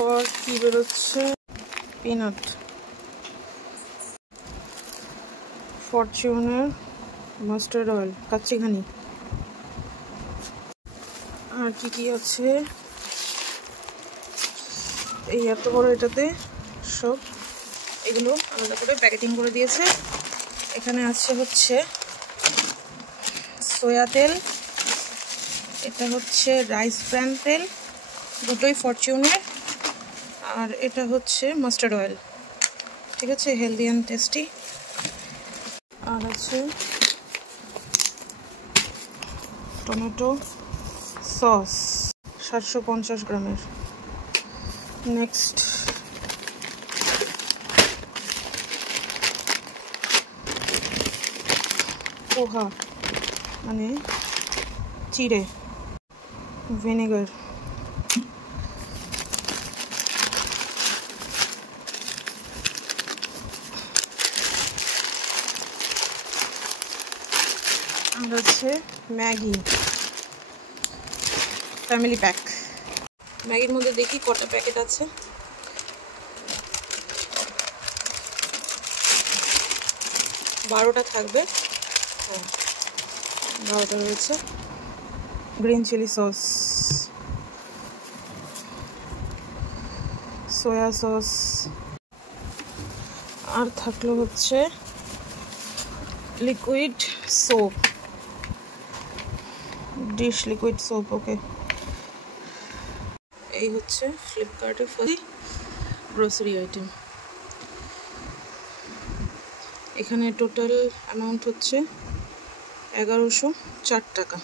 এরপর কি বেরোচ্ছে, পিনাট, ফরচুনের মাস্টার্ড অয়েল, কাচ্চি ঘানি, আর কি কি আছে এই এত বড় এটাতে সব এগুলো আলাদা করে প্যাকেটিং করে দিয়েছে। এখানে আছে হচ্ছে সয়া তেল, এটা হচ্ছে রাইস ব্র্যান তেল, দুটোই ফরচুনের, আর এটা হচ্ছে মাস্টার্ড অয়েল। ঠিক আছে, হেলদি অ্যান্ড টেস্টি। আর আছে টমেটো সস 750 গ্রামের। নেক্সট পোহা মানে চিড়ে, ভিনেগার, আর আছে ম্যাগি ফ্যামিলি প্যাক। ম্যাগির মধ্যে দেখি কটা প্যাকেট আছে। 12টা থাকবে, 12টা রয়েছে। Green chili sauce, soya sauce, আর থাকলো হচ্ছে liquid soap, dish liquid soap. Okay, এই হচ্ছে ফ্লিপকার্টে গ্রোসারি আইটেম। এখানে টোটাল অ্যামাউন্ট হচ্ছে 1104 টাকা।